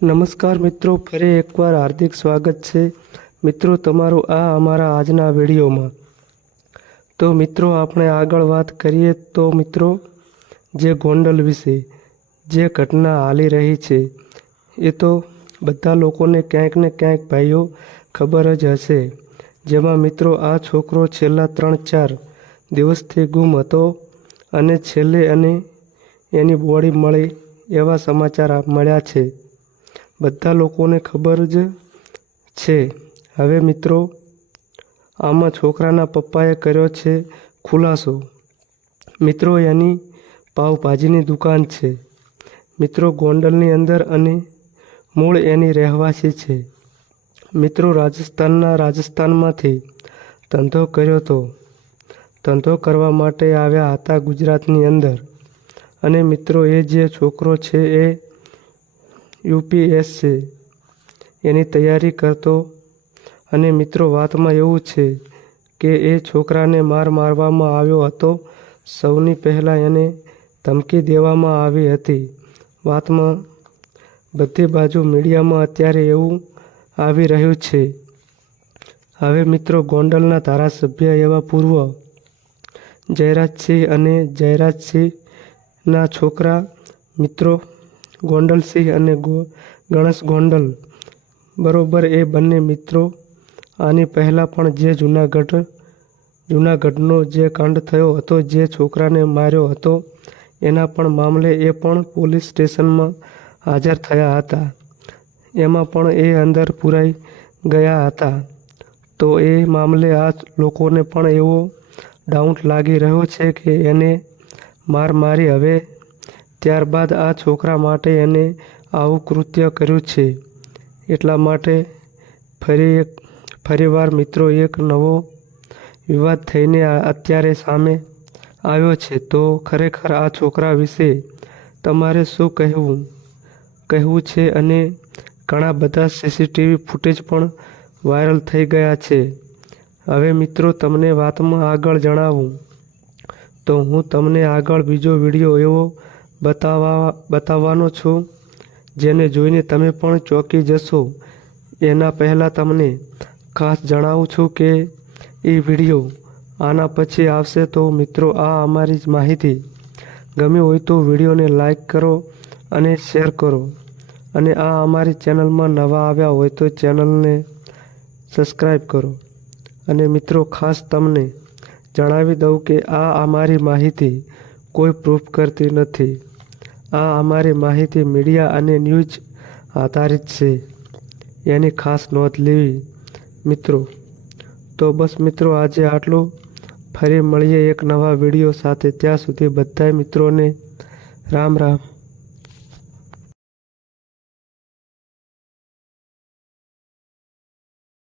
નમસ્કાર મિત્રો, ફરી એકવાર હાર્દિક સ્વાગત છે. મિત્રો, તમારું આ અમારા આજના વિડીયોમાં. તો મિત્રો, આપણે આગળ વાત કરીએ તો મિત્રો, જે ગોંડલ વિશે જે ઘટના હાલી રહી છે, એ તો બધા લોકોને ક્યાંક ને ક્યાંક ભાઈઓ ખબર જ હશે. જેમાં મિત્રો, આ છોકરો છેલ્લા ત્રણ ચાર દિવસથી ગુમ હતો અને છેલ્લે અને એની બોડી મળી એવા સમાચાર મળ્યા છે. બધા લોકોને ખબર જ છે. હવે મિત્રો, આમાં છોકરાના પપ્પાએ કર્યો છે ખુલાસો. મિત્રો, એની પાવભાજીની દુકાન છે. મિત્રો, ગોંડલની અંદર અને મૂળ એની રહેવાસી છે. મિત્રો, રાજસ્થાનના રાજસ્થાનમાંથી ધંધો કર્યો તો ધંધો કરવા માટે આવ્યા હતા ગુજરાતની અંદર. અને મિત્રો, એ જે છોકરો છે એ યુપીએસ છે. એની તૈયારી કરતો અને મિત્રો વાતમાં એવું છે કે એ છોકરાને માર મારવામાં આવ્યો હતો. સૌની પહેલાં એને ધમકી દેવામાં આવી હતી. વાતમાં બધી બાજુ મીડિયામાં અત્યારે એવું આવી રહ્યું છે. હવે મિત્રો ગોંડલના ધારાસભ્ય એવા પૂર્વ જયરાજસિંહ અને જયરાજસિંહના છોકરા મિત્રો ગોંડલસિંહ અને ગો, ગણેશ ગોંડલ. બરોબર, એ બંને મિત્રો આની પહેલાં પણ જે જૂનાગઢ, જૂનાગઢનો જે કાંડ થયો હતો, જે છોકરાને માર્યો હતો, એના પણ મામલે એ પણ પોલીસ સ્ટેશનમાં હાજર થયા હતા. એમાં પણ એ અંદર પુરાઈ ગયા હતા. તો એ મામલે આ લોકોને પણ એવો ડાઉટ લાગી રહ્યો છે કે એને માર મારી હવે ત્યારબાદ આ છોકરા માટે એને આવું કૃત્ય કર્યું છે. એટલા માટે ફરી એક, ફરીવાર મિત્રો એક નવો વિવાદ થઈને અત્યારે સામે આવ્યો છે. તો ખરેખર આ છોકરા વિશે તમારે શું કહેવું? કહેવું છે અને ઘણા બધા સીસીટીવી ફૂટેજ પણ વાયરલ થઈ ગયા છે. હવે મિત્રો, તમને વાતમાં આગળ જણાવું. તો હું તમને આગળ બીજો વીડિયો એવો બતાવવા બતાવવાનો છું. જેને જોઈને તમે પણ ચોંકી જશો. એના પહેલાં તમને ખાસ જણાવું છું કે એ વીડિયો આના પછી આવશે તો મિત્રો આ અમારી માહિતી. ગમી હોય તો વિડીયોને લાઈક કરો અને શેર કરો. અને આ અમારી ચેનલમાં નવા આવ્યા હોય તો ચેનલને સબસ્ક્રાઈબ કરો. અને મિત્રો ખાસ તમને જણાવી દઉં કે આ અમારી માહિતી કોઈ પ્રૂફ કરતી નથી. આ અમારી માહિતી મીડિયા અને ન્યૂઝ આધારિત છે. એની ખાસ નોંધ લેવી, મિત્રો. તો બસ, મિત્રો, આજે આટલું. ફરી મળીએ એક નવા વીડિયો સાથે. ત્યાં સુધી બધાય મિત્રોને રામ રામ.